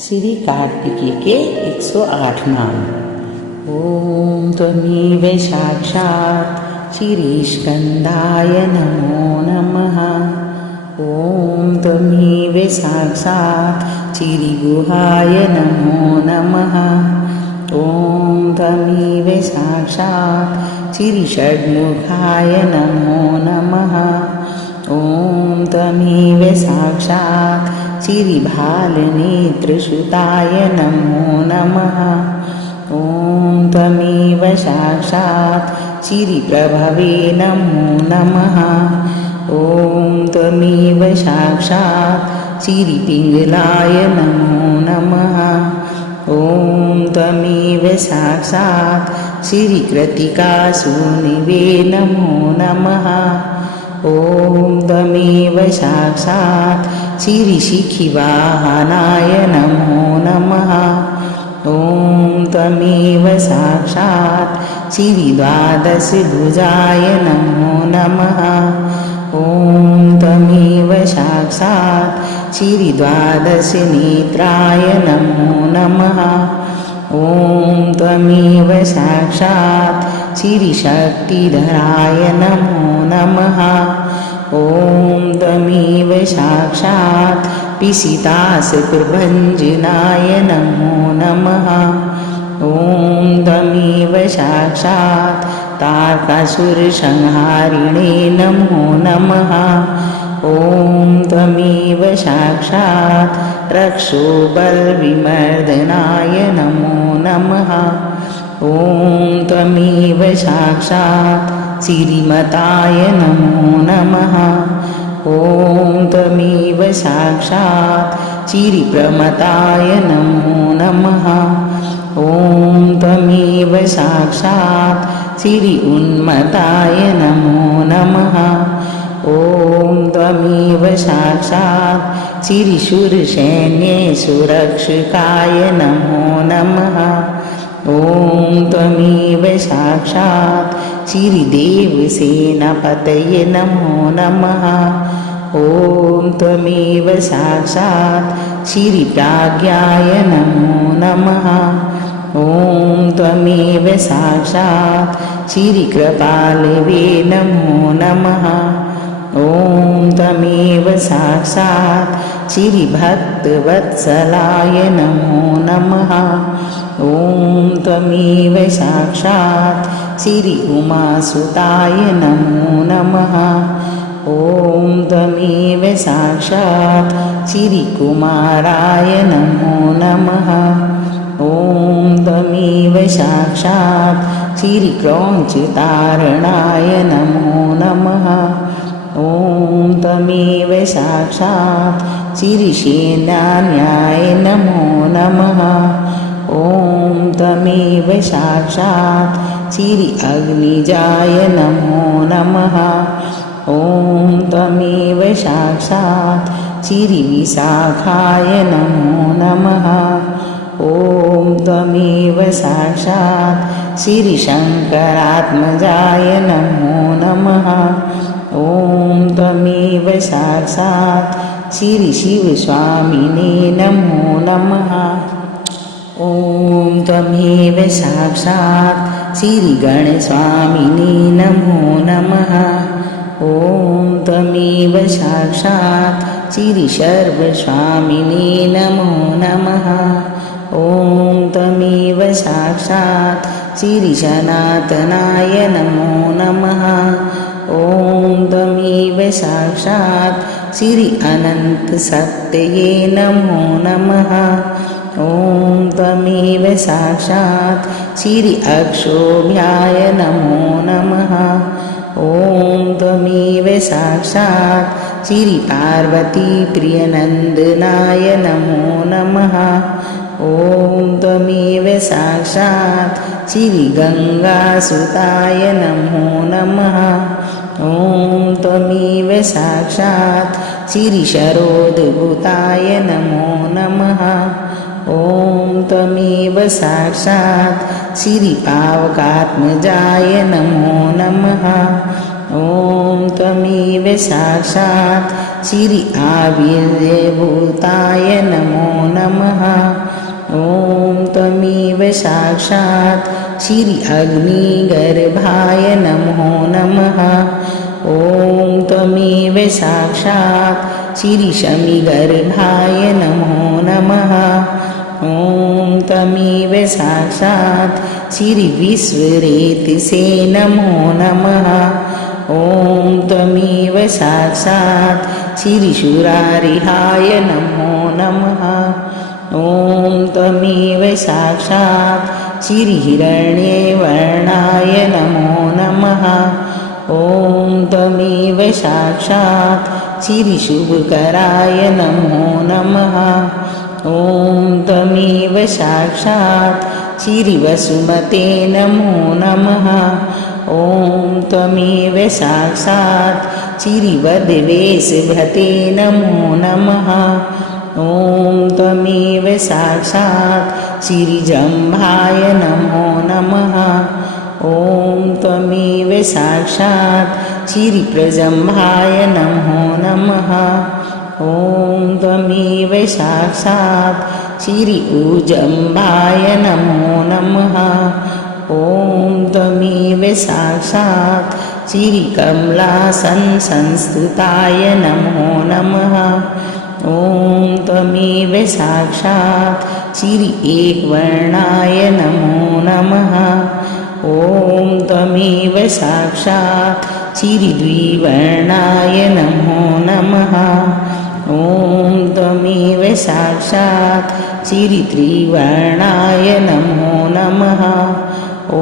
श्री कार्तिकी के 108 नाम। ओम त्वमेव साक्षात् श्रीस्कंदाय नमो नमः। ओम त्वमेव साक्षात् श्रीगुहाय नमो नमः। ओम त्वमेव साक्षात् श्रीषड्मुखाय नमो नमः। ओम त्वमेव साक्षात् श्रीबालनेत्रसुताय नमो नमः। ओम त्वमेव साक्षात् श्रीप्रभवे नमो नमः। ओम त्वमेव साक्षात् श्रीपिङ्गलाय नमो नमः। ओम त्वमेव साक्षात् श्रीकृत्तिकासूनिवे नमो नमः। ओम त्वमेव साक्षात् श्रीशिखिवाहनाय नमो नमः। ओम त्वमेव साक्षात् श्रीद्वादशभुजाय नमो नमः। ओम त्वमेव साक्षात् श्रीद्वादशनेत्राय नमो नमः। ओम त्वमेव साक्षात् श्रीशक्तिधराय नमो नमः। ओम त्वमेव साक्षात् पिशितासुरभञ्जनाय नमो नमः। ओम त्वमेव साक्षात् तारकासुरसंहारिणे नमो नमः। ओम त्वमेव साक्षात् रक्षोबलविमर्दनाय नमो नमः। ओम त्वमेव साक्षात् श्रीमताय नमो नमः। ओम त्वमेव साक्षात् श्रीप्रमताय नमो नमः। ओम त्वमेव साक्षात् श्री उन्मताय नमो नमः। ओम त्वमेव साक्षात् श्रीशूरसैन्यसुरक्षकाय नमो नमः। ओम त्वमेव साक्षात् श्रीदेवसेनापतये नमो नमः। ओम त्वमेव साक्षात् श्रीप्राज्ञाय नमो नमः। ओम त्वमेव साक्षात् श्रीकृपालवे नमो नमः। ओम त्वमेव साक्षात् श्रीभक्तवत्सलाय नमो नमः। ओम त्वमेव साक्षात् श्री उमासुताय नमो नमः। ओम त्वमेव साक्षात् श्रीकुमाराय नमो नमः। ओम त्वमेव साक्षात् श्रीक्रौञ्चतारणाय नमो नमः। ओम त्वमेव साक्षात् श्रीसेनान्याय नमो नमः। ओम त्वमेव साक्षात् श्री अग्निजाय नमो नमः। ओम त्वमेव साक्षात् श्रीविशाखाय नमो नमः। ओम त्वमेव साक्षात् श्रीशङ्करात्मजाय नमो नमः। ओम त्वमेव साक्षात् श्रीशिवस्वामिने नमो नमः। ओम त्वमेव साक्षात् श्रीगणस्वामिने नमो नमः। ओम त्वमेव साक्षात् श्रीसर्वस्वामिने नमो नमः। ओम त्वमेव साक्षात् श्रीसनातनाय नमो नमः। ओम त्वमेव साक्षात् श्री अनन्तशक्तये नमो नमः। ओम त्वमेव साक्षात् श्री अक्षोभ्याय नमो नमः। ओम त्वमेव साक्षात् श्री पार्वतीप्रियनन्दनाय नमो नमः। ओम त्वमेव साक्षात् श्री गंगासुताय नमो नमः। ओम त्वमेव साक्षात् श्री शरोदभूताय नमो नमः। ओम त्वमेव साक्षात् श्री पावकात्मजाय नमो नमः। ओम त्वमेव साक्षात् श्री आविर्भूताय नमो नमः। साक्षात् श्री अग्निगर्भाय नमो नमः। ॐ त्वमेव साक्षात् श्री शमिगर्भाय नमो नमः। ॐ त्वमेव साक्षात् श्री विश्वरेतसे नमो नमः। ॐ त्वमेव साक्षात् श्री शूरारिहाय नमो नमः। ॐ त्वमेव साक्षात् श्री हिरण्यवर्णाय नमो नमः। ॐ त्वमेव साक्षात् श्री शुभकराय नमो नमः। ॐ त्वमेव साक्षात् श्री वसुमते नमो नमः। ॐ त्वमेव साक्षात् श्री वद्वेषभृते नमो नमः। ॐ त्वमेव साक्षात् श्री जम्भाय नमो नमः। ॐ त्वमेव साक्षात् श्री प्रजम्भाय नमो नमः। ॐ त्वमेव साक्षात् श्री उजम्भाय नमो नमः। ॐ त्वमेव साक्षात् श्री कमलासनसंस्तुताय नमो नमः। ॐ त्वमेव साक्षात् श्री एकवर्णाय नमो नमः। ॐ त्वमेव साक्षात् श्री द्विवर्णाय नमो नमः। ॐ त्वमेव साक्षात् श्री त्रिवर्णाय नमो नमः। ॐ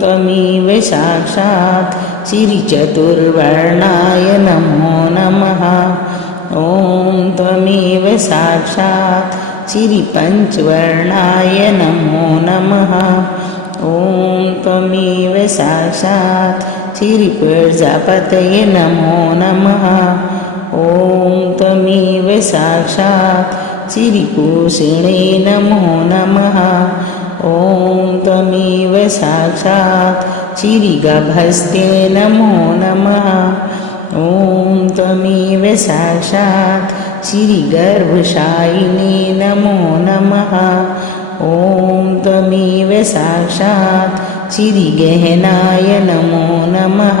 त्वमेव साक्षात् श्री चतुर्वर्णाय नमो नमः। ॐ त्वमेव साक्षात् श्री पञ्चवर्णाय नमो नमः। ॐ त्वमेव साक्षात् श्री प्रजापतये नमो नमः। ॐ त्वमेव साक्षात् श्री पूषणे नमो नमः। ॐ त्वमेव साक्षात् श्री गभस्ते नमो नमः। ॐ त्वमेव साक्षात् श्री गर्भशायिने नमो नमः। ॐ त्वमेव साक्षात् श्री गहनाय नमो नमः।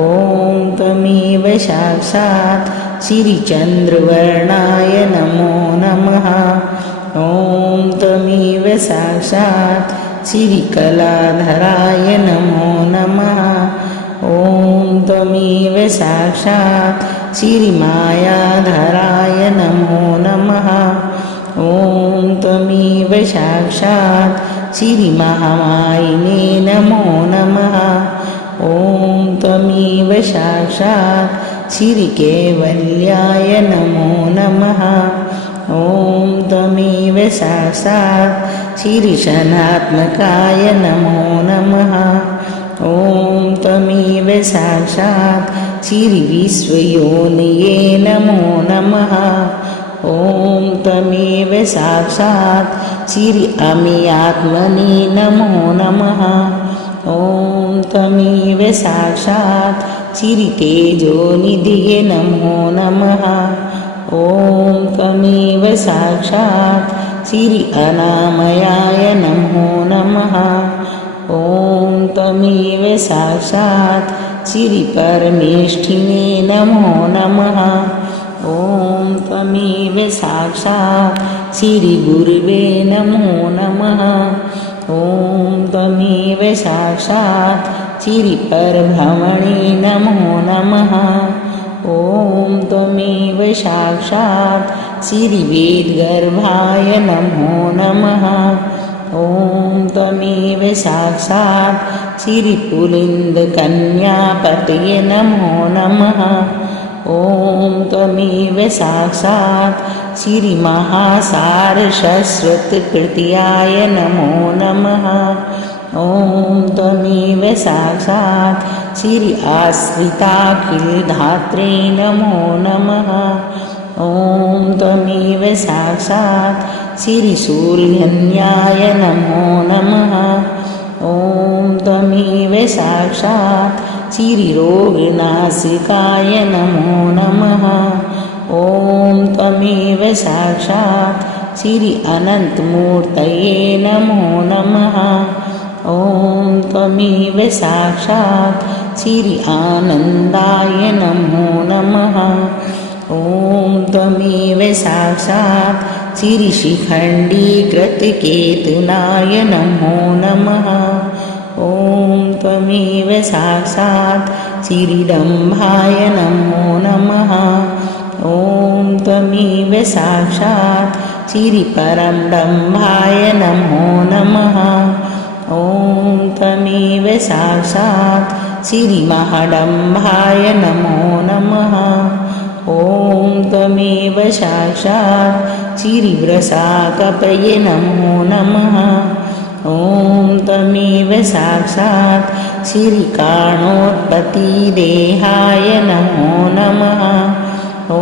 ॐ त्वमेव साक्षात् श्री चन्द्रवर्णाय नमो नमः। ॐ त्वमेव साक्षात् श्री कलाधराय नमो नमः। ॐ त्वमेव साक्षात् श्री मायाधराय नमो नमः। ॐ त्वमेव साक्षात् श्री महामायिने नमो नमः। ॐ त्वमेव साक्षात् श्री कैवल्याय नमो नमः। ॐ त्वमेव साक्षात् श्री शनात्मकाय नमो नमः। ॐ त्वमेव साक्षात् श्री विश्वयोनये नमो नमः। ॐ त्वमेव साक्षात् श्री अमीयात्मने नमो नमः। ॐ त्वमेव साक्षात् श्री तेजोनिधये नमो नमः। ॐ त्वमेव साक्षात् श्री अनामयाय नमो नमः। ॐ त्वमेव साक्षात् श्री परमेष्ठिने नमो नमः। ॐ त्वमेव साक्षात् श्री गुरुवे नमो नमः। ॐ त्वमेव साक्षात् श्री परब्रह्मणे नमो नमः। ॐ त्वमेव साक्षात् श्री वेदगर्भाय नमो नमः। ॐ त्वमेव साक्षात् श्री पुलिन्दकन्यापतये नमो नमः। ॐ त्वमेव साक्षात् श्री महासारस्वतकृत्याय नमो नमः। ॐ त्वमेव साक्षात् श्री आश्रिताखिलधात्रे नमो नमः। ॐ त्वमेव साक्षात् श्री सूर्यन्याय नमो नमः। ॐ त्वमेव साक्षात् श्री रोगनाशिकाय नमो नमः। ॐ त्वमेव साक्षात् श्री अनन्तमूर्तये नमो नमः। ॐ त्वमेव साक्षात् श्री आनन्दाय नमो नमः। ॐ त्वमेव साक्षात् श्री शिखण्डीकृतकेतुनाय नमो नमः। ॐ त्वमेव साक्षात् श्रीडम्भाय नमो नमः। ॐ त्वमेव साक्षात् श्रीपरमडम्भाय नमो नमः। ॐ त्वमेव साक्षात् श्रीमहाडम्भाय नमो नमः। ॐ त्वमेव साक्षात् श्रीवृषाकपये नमो नमः। ॐ त्वमेव साक्षात् श्रीकारणोत्पत्तिदेहाय नमो नमः। ॐ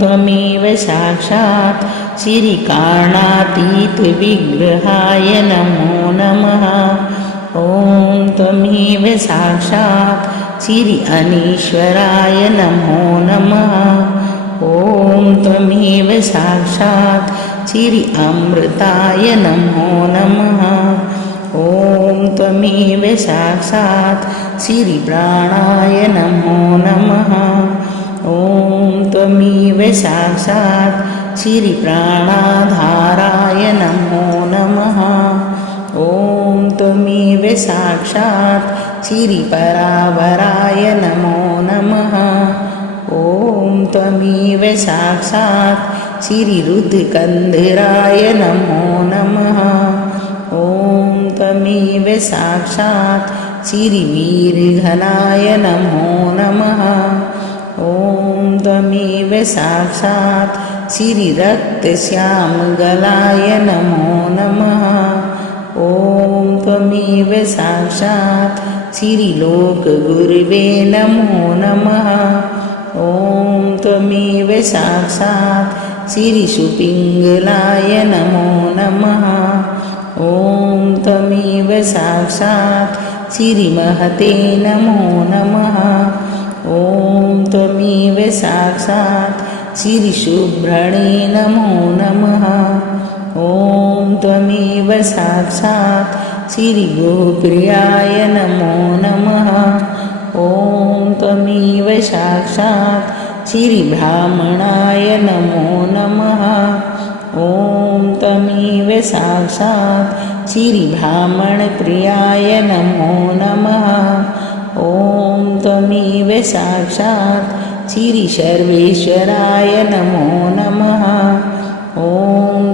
त्वमेव साक्षात् श्रीकारणातीतविग्रहाय नमो नमः। ॐ त्वमेव साक्षात् श्री अनीश्वराय नमो नमः। ॐ त्वमेव साक्षात् श्री अमृताय नमो नमः। ॐ त्वमेव साक्षात् श्री प्राणाय नमो नमः। ॐ त्वमेव साक्षात् श्री प्राणाधाराय नमो नमः। ॐ त्वमेव साक्षात् श्री परावराय नमो नमः। ॐ त्वमेव साक्षात् श्री रुद्रकन्धराय नमो नमः। ॐ त्वमेव साक्षात् श्री वीरघनाय नमो नमः। ॐ त्वमेव साक्षात् श्री रक्तश्यामगलाय नमो नमः। ॐ त्वमेव साक्षात् श्री लोकगुरवे नमो नमः। ॐ त्वमेव साक्षात् श्री सुपिङ्गलाय नमो नमः। ॐ त्वमेव साक्षात् श्री महते नमो नमः। ॐ त्वमेव साक्षात् श्री शुभ्रणे नमो नमः। ॐ त्वमेव साक्षात् श्री गोप्रियाय नमो नमः। ॐ त्वमेव साक्षात् श्री ब्राह्मणाय नमो नमः। ॐ त्वमेव साक्षात् श्री ब्राह्मणप्रियाय नमो नमः। ॐ त्वमेव साक्षात् श्री सर्वेश्वराय नमो नमः। ॐ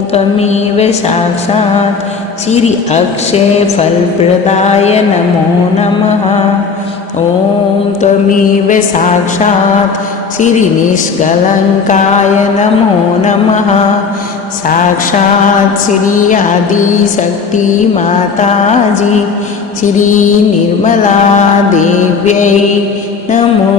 त्वमेव साक्षात् श्री अक्षयफलप्रदाय नमो नमः। ॐ त्वमेव साक्षात् श्री निष्कलङ्काय नमो नमः। साक्षात् श्री आदिशक्ति माताजी श्री निर्मला देव्यै नमो